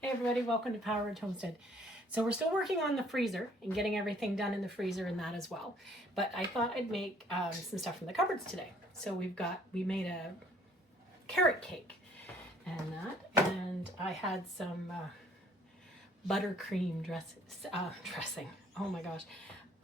Hey everybody, welcome to Power and Homestead. So we're still working on the freezer and getting everything done in the freezer and that as well. But I thought I'd make some stuff from the cupboards today. So we made a carrot cake and I had some buttercream dressing. Oh my gosh,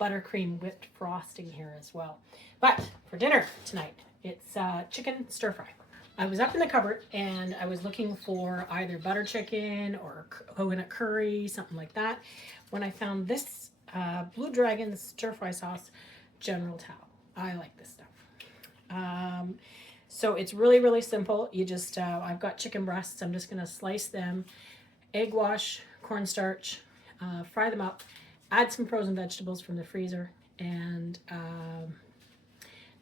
buttercream whipped frosting here as well. But for dinner tonight, it's chicken stir fry. I was up in the cupboard and I was looking for either butter chicken or coconut curry, something like that, when I found this Blue Dragon stir fry sauce, General Tao. I like this stuff. So it's really, really simple. You just, I've got chicken breasts. I'm just going to slice them, egg wash, cornstarch, fry them up, add some frozen vegetables from the freezer, and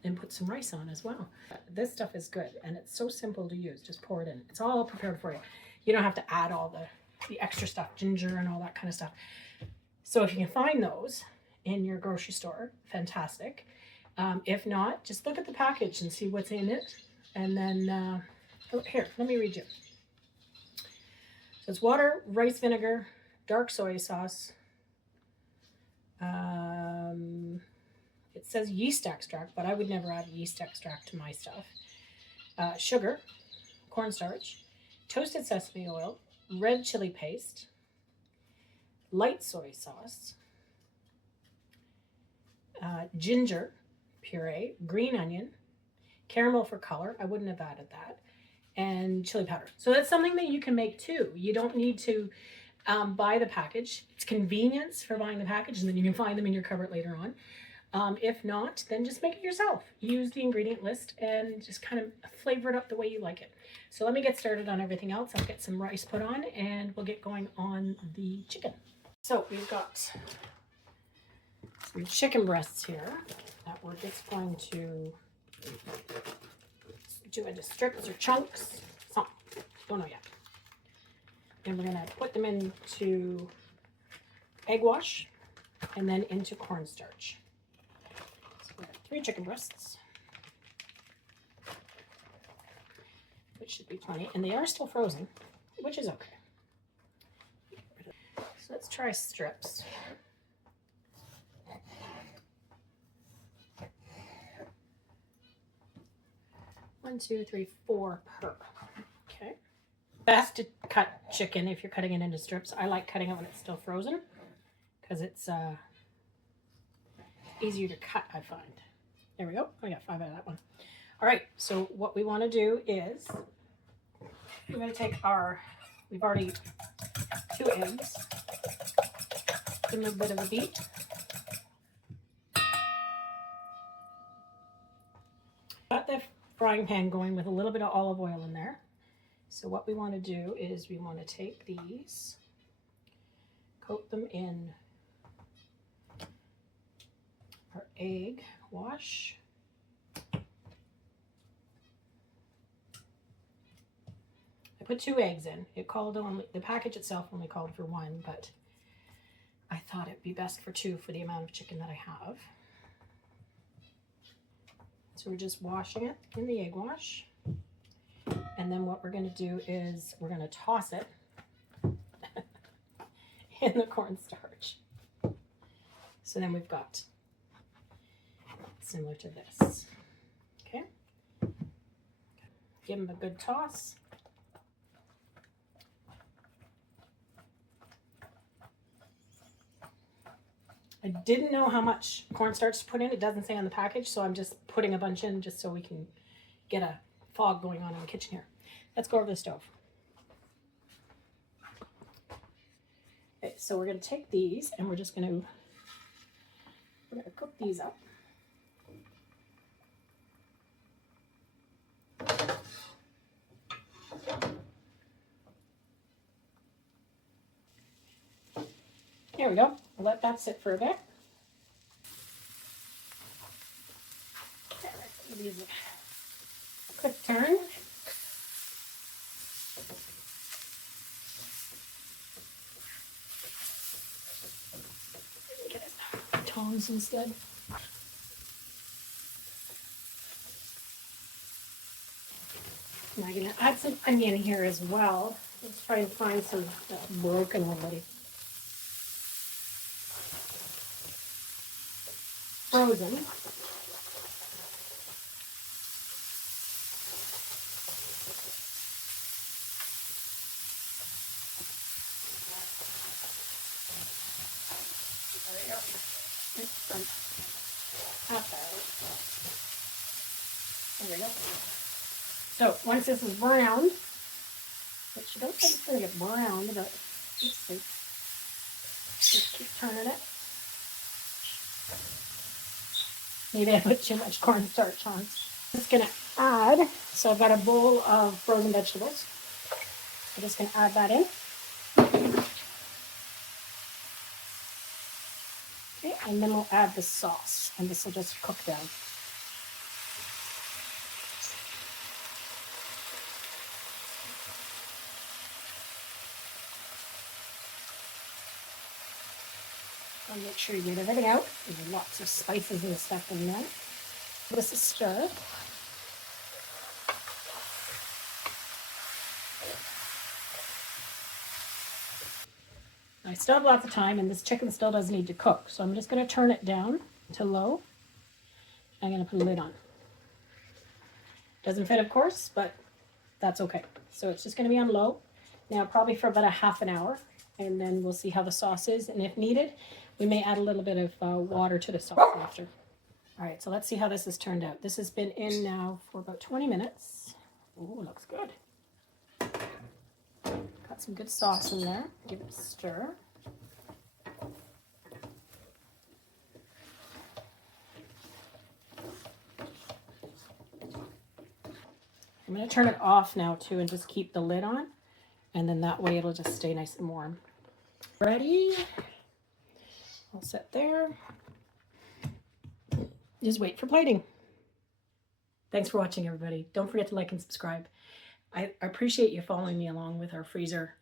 then put some rice on as well. This stuff is good and it's so simple to use. Just pour it in. It's all prepared for you. You don't have to add all the extra stuff, ginger and all that kind of stuff. So if you can find those in your grocery store, fantastic. If not, just look at the package and see what's in it. And then, here, let me read you. So it's water, rice vinegar, dark soy sauce, it says yeast extract, but I would never add yeast extract to my stuff. Sugar, cornstarch, toasted sesame oil, red chili paste, light soy sauce, ginger puree, green onion, caramel for color. I wouldn't have added that. And chili powder. So that's something that you can make too. You don't need to buy the package. It's convenience for buying the package, and then you can find them in your cupboard later on. If not, then just make it yourself. Use the ingredient list and just kind of flavor it up the way you like it. So let me get started on everything else. I'll get some rice put on and we'll get going on the chicken. So we've got some chicken breasts here that we're just going to do into strips or chunks. Something. Don't know yet. And we're going to put them into egg wash and then into cornstarch. So we have 3 chicken breasts, which should be plenty. And they are still frozen, which is okay. So let's try strips. One, two, three, 4 per. Okay. Best to cut chicken if you're cutting it into strips. I like cutting it when it's still frozen because it's easier to cut, I find. There we go. I got 5 out of that one. All right, so what we want to do is we're going to take we've already 2 eggs, give them a bit of a beat. Got the frying pan going with a little bit of olive oil in there. So what we want to do is we want to take these, coat them in our egg wash. I put 2 eggs in. The package itself only called for 1, but I thought it'd be best for 2 for the amount of chicken that I have. So we're just washing it in the egg wash. And then what we're going to do is we're going to toss it in the cornstarch. So then we've got similar to this. Okay. Give them a good toss. I didn't know how much cornstarch to put in. It doesn't say on the package, so I'm just putting a bunch in just so we can get a fog going on in the kitchen here. Let's go over the stove. Okay, so we're going to take these and we're going to cook these up. There we go. We'll let that sit for a bit. Give these a quick turn. Get it tongs instead. And I'm going to add some onion here as well. Let's try and find some broken already. Frozen. There we go. There we go. So once this is browned, which you don't think it's going to get browned, but let's see. Just keep turning it. Maybe I put too much cornstarch on. I'm just going to add, so I've got a bowl of frozen vegetables. I'm just going to add that in. Okay, and then we'll add the sauce, and this will just cook down. And make sure you get everything out. There's lots of spices and stuff in there. Give this a stir. I still have lots of time, and this chicken still does need to cook. So I'm just going to turn it down to low. I'm going to put a lid on. Doesn't fit, of course, but that's okay. So it's just going to be on low. Now, probably for about a half an hour, and then we'll see how the sauce is. And if needed, we may add a little bit of water to the sauce after. All right, so let's see how this has turned out. This has been in now for about 20 minutes. Ooh, looks good. Got some good sauce in there. Give it a stir. I'm going to turn it off now too and just keep the lid on, and then that way it'll just stay nice and warm. Ready? All set there. Just wait for plating. Thanks for watching, everybody. Don't forget to like and subscribe. I appreciate you following me along with our freezer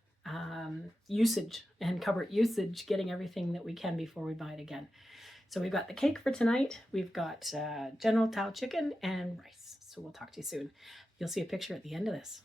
usage and cupboard usage, getting everything that we can before we buy it again. So we've got the cake for tonight. We've got General Tao chicken and rice. So we'll talk to you soon. You'll see a picture at the end of this.